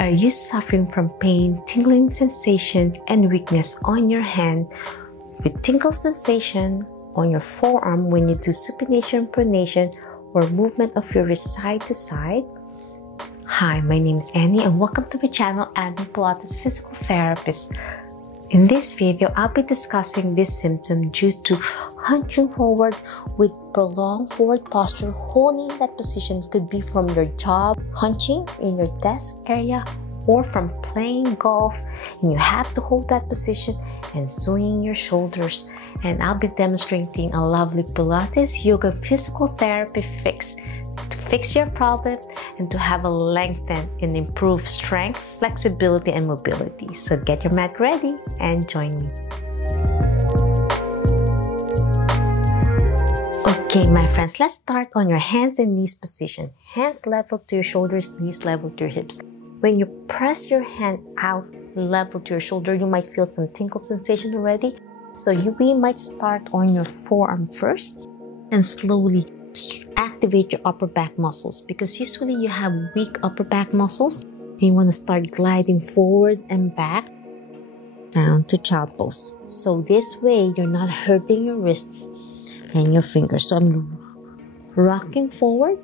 Are you suffering from pain, tingling sensation, and weakness on your hand with tingle sensation on your forearm when you do supination, pronation, or movement of your wrist side to side? Hi, my name is Annie and welcome to my channel, Annie Pilates Physical Therapist. In this video, I'll be discussing this symptom due to hunching forward with prolonged forward posture. Holding that position could be from your job, hunching in your desk area, or from playing golf and you have to hold that position and swinging your shoulders. And I'll be demonstrating a lovely Pilates Yoga Physical Therapy fix to fix your problem and to have a lengthened and improved strength, flexibility, and mobility. So get your mat ready and join me. Okay, my friends, let's start on your hands and knees position. Hands level to your shoulders, knees level to your hips. When you press your hand out level to your shoulder, you might feel some tingle sensation already. So we might start on your forearm first and slowly activate your upper back muscles, because usually you have weak upper back muscles. You want to start gliding forward and back down to child pose. So this way you're not hurting your wrists and your fingers. So I'm rocking forward,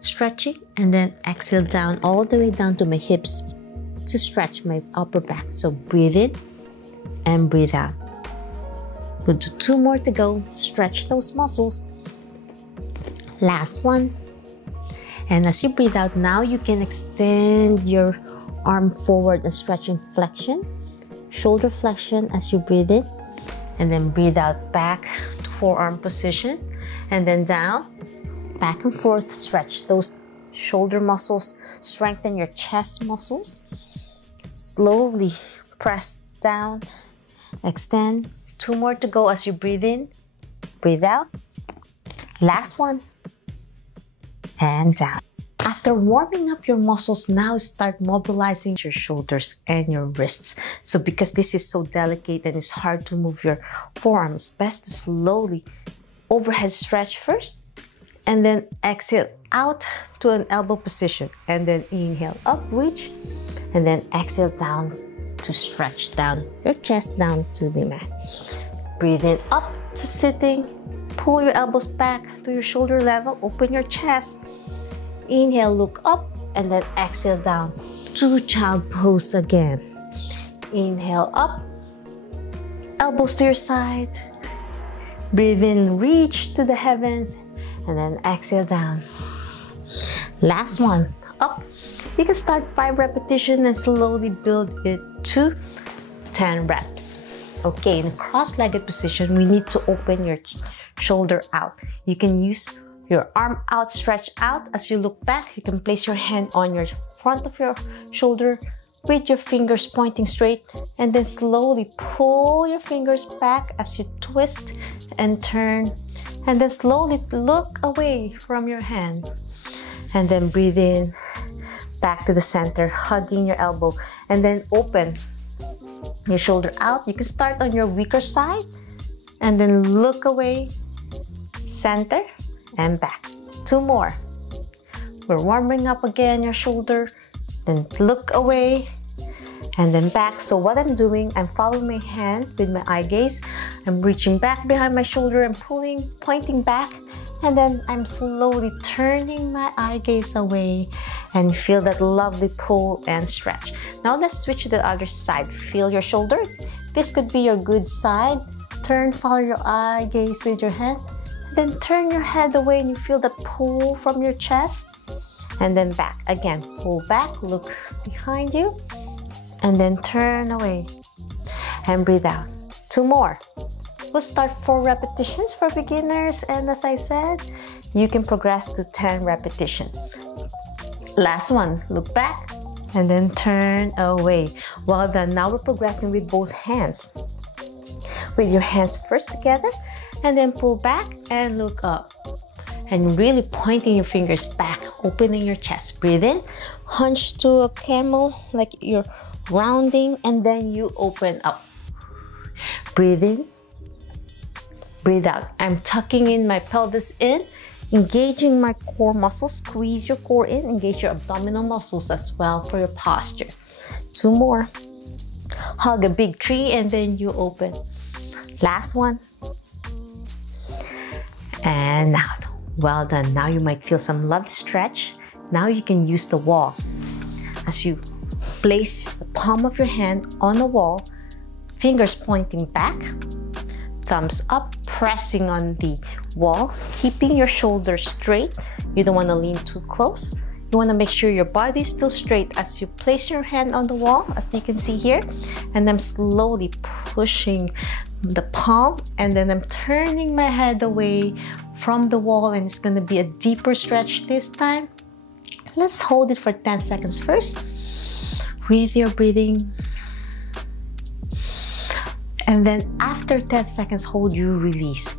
stretching, and then exhale down all the way down to my hips to stretch my upper back. So breathe in and breathe out. We'll do 2 more to go. Stretch those muscles. Last one. And as you breathe out, now you can extend your arm forward and stretching flexion, shoulder flexion as you breathe in, and then breathe out back to forearm position, and then down, back and forth. Stretch those shoulder muscles, strengthen your chest muscles. Slowly press down, extend. 2 more to go as you breathe in, breathe out. Last one, and down. After warming up your muscles, now start mobilizing your shoulders and your wrists. So because this is so delicate and it's hard to move your forearms, best to slowly overhead stretch first, and then exhale out to an elbow position, and then inhale up, reach, and then exhale down to stretch down your chest down to the mat. Breathe in up to sitting, pull your elbows back to your shoulder level, open your chest. Inhale, look up, and then exhale down to child pose again. Inhale up, elbows to your side. Breathe in, reach to the heavens, and then exhale down. Last one, up. You can start 5 repetitions and slowly build it to 10 reps. Okay, in a cross-legged position, we need to open your shoulder out. You can use your arm out, stretch out. As you look back, you can place your hand on your front of your shoulder with your fingers pointing straight, and then slowly pull your fingers back as you twist and turn, and then slowly look away from your hand, and then breathe in back to the center, hugging your elbow, and then open your shoulder out. You can start on your weaker side and then look away, center, and back. 2 more. We're warming up again your shoulder, then look away, and then back. So what I'm doing, I'm following my hand with my eye gaze. I'm reaching back behind my shoulder and pulling, pointing back, and then I'm slowly turning my eye gaze away and feel that lovely pull and stretch. Now let's switch to the other side. Feel your shoulders. This could be your good side. Turn, follow your eye gaze with your hand. Then turn your head away and you feel the pull from your chest. And then back. Again, pull back, look behind you, and then turn away and breathe out. 2 more. We'll start 4 repetitions for beginners, and as I said, you can progress to 10 repetitions. Last one, look back and then turn away. Well done. Now we're progressing with both hands. With your hands first together, and then pull back and look up. And really pointing your fingers back, opening your chest. Breathe in, hunch to a camel, like you're rounding, and then you open up. Breathe in, breathe out. I'm tucking in my pelvis in, Engaging my core muscles, squeeze your core in, engage your abdominal muscles as well for your posture. 2 more. Hug a big tree and then you open. Last one. And now, well done. Now you might feel some lovely stretch. Now you can use the wall. As you place the palm of your hand on the wall, fingers pointing back, thumbs up, pressing on the wall, keeping your shoulders straight. You don't want to lean too close. You want to make sure your body is still straight as you place your hand on the wall, as you can see here. And I'm slowly pushing the palm, and then I'm turning my head away from the wall, and it's going to be a deeper stretch this time. Let's hold it for 10 seconds first with your breathing. And then after 10 seconds hold, you release.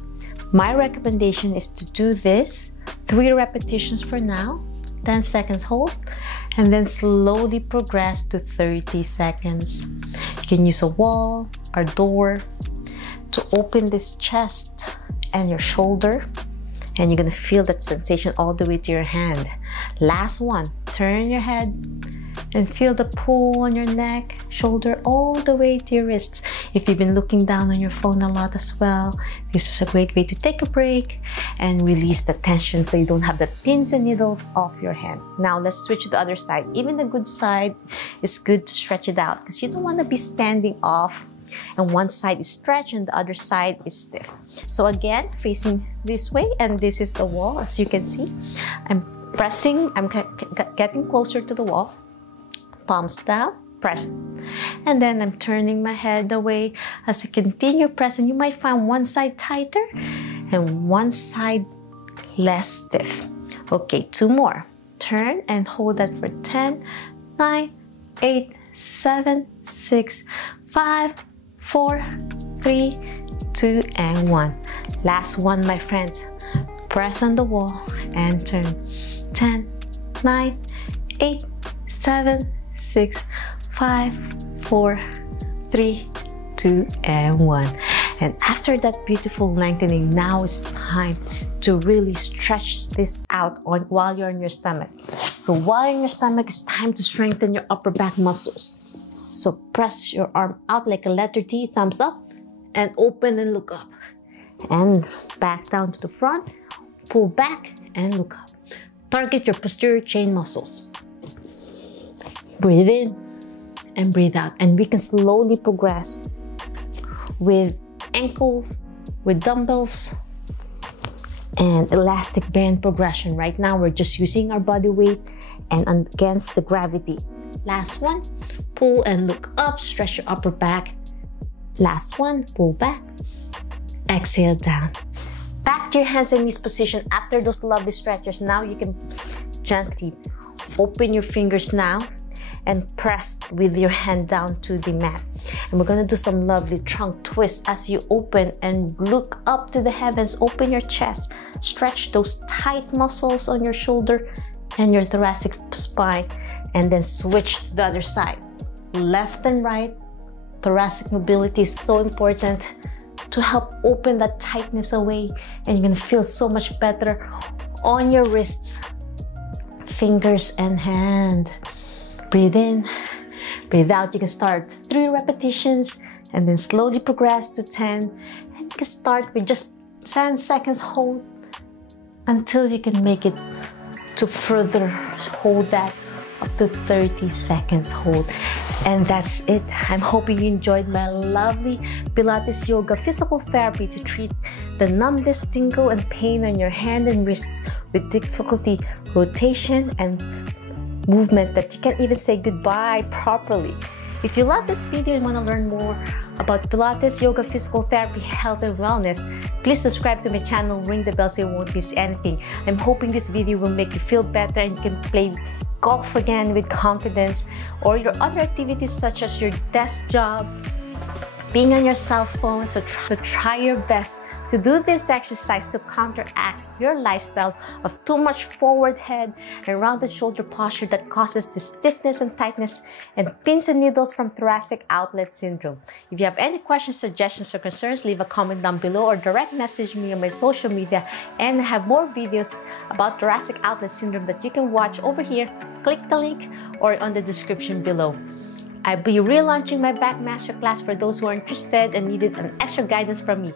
My recommendation is to do this 3 repetitions for now, 10 seconds hold, and then slowly progress to 30 seconds. You can use a wall or door to open this chest and your shoulder, and you're gonna feel that sensation all the way to your hand. Last one, turn your head and feel the pull on your neck, shoulder, all the way to your wrists. If you've been looking down on your phone a lot as well, this is a great way to take a break and release the tension so you don't have the pins and needles off your hand. Now let's switch to the other side. Even the good side is good to stretch it out because you don't want to be standing off and one side is stretched and the other side is stiff. So again, facing this way, and this is the wall, as you can see. I'm pressing, I'm getting closer to the wall. Palms down, press, and then I'm turning my head away. As I continue pressing, you might find one side tighter and one side less stiff. Okay, 2 more. Turn and hold that for 10, 9, 8, 7, 6, 5, 4, 3, 2, and 1. Last one, my friends. Press on the wall and turn. 10, 9, 8, 7, 6, 5, 4, 3, 2, and 1. And after that beautiful lengthening, now it's time to really stretch this out while you're on your stomach. So while you're in your stomach, it's time to strengthen your upper back muscles. So press your arm out like a letter T, thumbs up, and open and look up. And back down to the front, pull back and look up. Target your posterior chain muscles. Breathe in and breathe out. And we can slowly progress with ankle, with dumbbells, and elastic band progression. Right now, we're just using our body weight and against the gravity. Last one, pull and look up, stretch your upper back. Last one, pull back, exhale down. Back to your hands and knees position. After those lovely stretches, now you can gently open your fingers now and press with your hand down to the mat. And we're gonna do some lovely trunk twists as you open and look up to the heavens. Open your chest, stretch those tight muscles on your shoulder and your thoracic spine, and then switch to the other side. Left and right, thoracic mobility is so important to help open that tightness away, and you're gonna feel so much better on your wrists, fingers, and hand. Breathe in, breathe out. You can start 3 repetitions and then slowly progress to 10. And you can start with just 10 seconds hold until you can make it to further hold that up to 30 seconds hold. And that's it. I'm hoping you enjoyed my lovely Pilates yoga physical therapy to treat the numbness, tingle, and pain on your hand and wrists with difficulty, rotation, and movement that you can't even say goodbye properly. If you love this video and want to learn more about Pilates, yoga, physical therapy, health, and wellness, please subscribe to my channel, ring the bell so you won't miss anything. I'm hoping this video will make you feel better and you can play golf again with confidence, or your other activities such as your desk job, being on your cell phone. So try your best to do this exercise to counteract your lifestyle of too much forward head and rounded shoulder posture that causes the stiffness and tightness and pins and needles from thoracic outlet syndrome. If you have any questions, suggestions, or concerns, leave a comment down below or direct message me on my social media, and I have more videos about thoracic outlet syndrome that you can watch over here. Click the link or on the description below. I'll be relaunching my back masterclass for those who are interested and needed an extra guidance from me.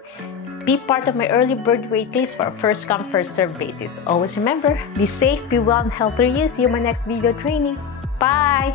Be part of my early bird waitlist for a first come first serve basis. Always remember, be safe, be well, and healthy. See you in my next video training. Bye!